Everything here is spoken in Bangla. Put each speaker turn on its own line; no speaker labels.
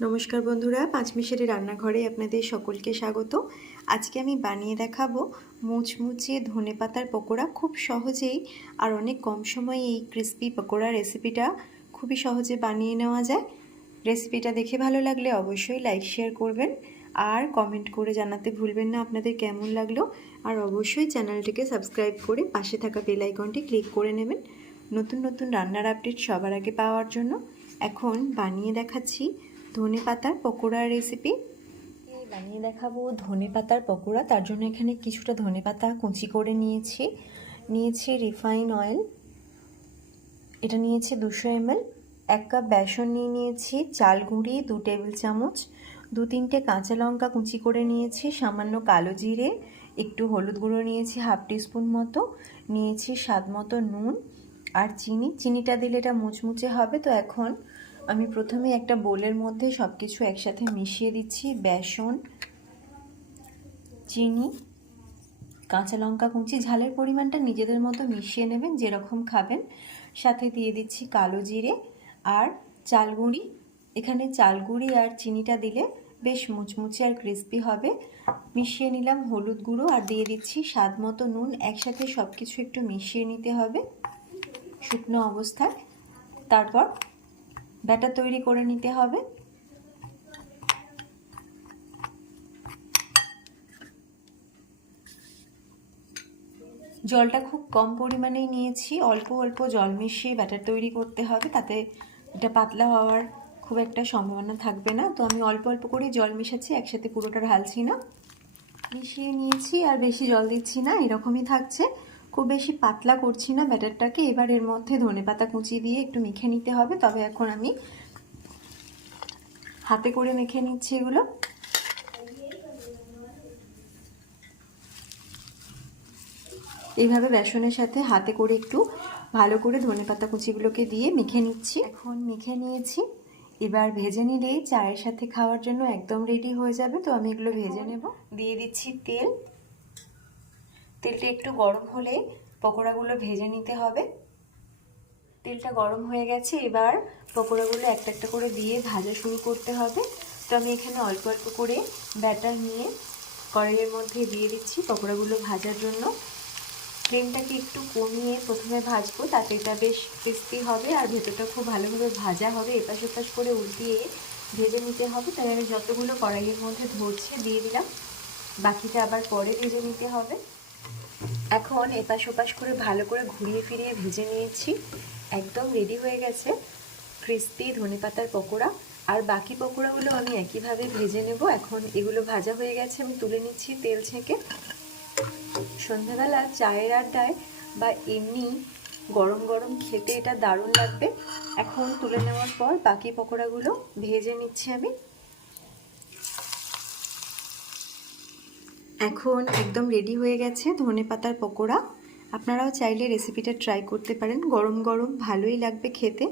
নমস্কার বন্ধুরা, পাঁচমিশারি রান্নাঘরে আপনাদের সকলকে স্বাগত। আজকে আমি বানিয়ে দেখাবো মুচমুচে ধনে পাতার পকোড়া। খুব সহজেই আর অনেক কম সময়ে এই ক্রিস্পি পকোড়া রেসিপিটা খুবই সহজে বানিয়ে নেওয়া যায়। রেসিপিটা দেখে ভালো লাগলে অবশ্যই লাইক শেয়ার করবেন আর কমেন্ট করে জানাতে ভুলবেন না আপনাদের কেমন লাগল। আর অবশ্যই চ্যানেলটিকে সাবস্ক্রাইব করে পাশে থাকা বেল আইকনটি ক্লিক করে নেবেন। নতুন নতুন রান্নার আপডেট সবার আগে পাওয়ার জন্য এখন বানিয়ে দেখাচ্ছি ধনে পাতার পকোড়ার রেসিপি বানিয়ে দেখাবো ধনে পাতার পকোড়া। তার জন্য এখানে কিছুটা ধনে পাতা কুচি করে নিয়েছি। নিয়েছি রিফাইন অয়েল এটা নিয়েছি দুশো এমএল। এক কাপ বেসন নিয়ে নিয়েছি, চাল গুঁড়ি, দু টেবিল চামচ, দু তিনটে কাঁচা লঙ্কা কুচি করে নিয়েছি, সামান্য কালো জিরে, একটু হলুদ গুঁড়ো নিয়েছি হাফ টিস্পুন মতো, নিয়েছি স্বাদ মতো নুন আর চিনি। চিনিটা দিলে এটা মুচমুচে হবে। তো এখন আমি প্রথমে একটা বোলের মধ্যে সব কিছু একসাথে মিশিয়ে দিচ্ছি। বেসন, চিনি, কাঁচা লঙ্কা কুচি, ঝালের পরিমাণটা নিজেদের মতো মিশিয়ে নেবেন যেরকম খাবেন। সাথে দিয়ে দিচ্ছি কালো জিরে আর চালগুঁড়ি। এখানে চালগুঁড়ি আর চিনিটা দিলে বেশ মুচমুচে আর ক্রিস্পি হবে। মিশিয়ে নিলাম হলুদ গুঁড়ো আর দিয়ে দিচ্ছি স্বাদ মতো নুন। একসাথে সব কিছু একটু মিশিয়ে নিতে হবে শুকনো অবস্থায়। তারপর ব্যাটার তৈরি করে নিতে হবে। জলটা খুব কম পরিমাণেই নিয়েছি। অল্প অল্প জল মিশিয়ে ব্যাটার তৈরি করতে হবে, তাতে এটা পাতলা হওয়ার খুব একটা সম্ভাবনা থাকবে না। তো আমি অল্প অল্প করে জল মিশাচ্ছি, একসাথে পুরোটা ঢালছি না। মিশিয়ে নিয়েছি, আর বেশি জল দিচ্ছি না, এরকমই থাকছে। খুব বেশি পাতলা করছি না ব্যাটারটাকে। এবার এর মধ্যে ধনে পাতা কুচি দিয়ে একটু মেখে নিতে হবে। তবে এখন আমি হাতে করে মেখে নিচ্ছি এগুলো। এইভাবে বেসনের সাথে হাতে করে একটু ভালো করে ধনে পাতা কুচিগুলোকে দিয়ে মেখে নিচ্ছি। এখন মেখে নিয়েছি। এবার ভেজে নিলেই চায়ের সাথে খাওয়ার জন্য একদম রেডি হয়ে যাবে। তো আমি এগুলো ভেজে নেব। দিয়ে দিচ্ছি তেল। তেলটা একটু গরম হলে পকোড়াগুলো ভেজে নিতে হবে। তেলটা গরম হয়ে গেছে, এবার পকোড়াগুলো একটা একটা করে দিয়ে ভাজা শুরু করতে হবে। তো আমি এখানে অল্প অল্প করে ব্যাটার নিয়ে কড়াইয়ের মধ্যে দিয়ে দিচ্ছি পকোড়াগুলো ভাজার জন্য। ফ্লেমটাকে একটু কমিয়ে প্রথমে ভাজবো, তাতে এটা বেশ ক্রিস্পি হবে আর ভেতরটা খুব ভালোভাবে ভাজা হবে। এপাশ ওপাশ করে উল্টিয়ে ভেজে নিতে হবে। তাই আমি যতগুলো কড়াইয়ের মধ্যে ধরছে, দিয়ে দিলাম। বাকিটা আবার পরে ভেজে নিতে হবে। এখন এপাশ ওপাশ করে ভালো করে ঘুরিয়ে ফিরিয়ে ভেজে নিয়েছি। একদম রেডি হয়ে গেছে। ক্রিস্পি ধনে পাতার পকোড়া। আর বাকি পকোড়াগুলো আমি একইভাবে ভেজে নেব। এখন এগুলো ভাজা হয়ে গেছে, আমি তুলে নিচ্ছি তেল ছেঁকে। সন্ধ্যাবেলা চায়ের আড্ডায় বা এমনি গরম গরম খেতে এটা দারুণ লাগবে। এখন তুলে নেওয়ার পর বাকি পকোড়াগুলো ভেজে নিচ্ছি আমি। এখন একদম রেডি হয়ে গেছে ধনে পাতার পকোড়া। আপনারাও চাইলে রেসিপিটা ট্রাই করতে পারেন। গরম গরম ভালোই লাগবে খেতে।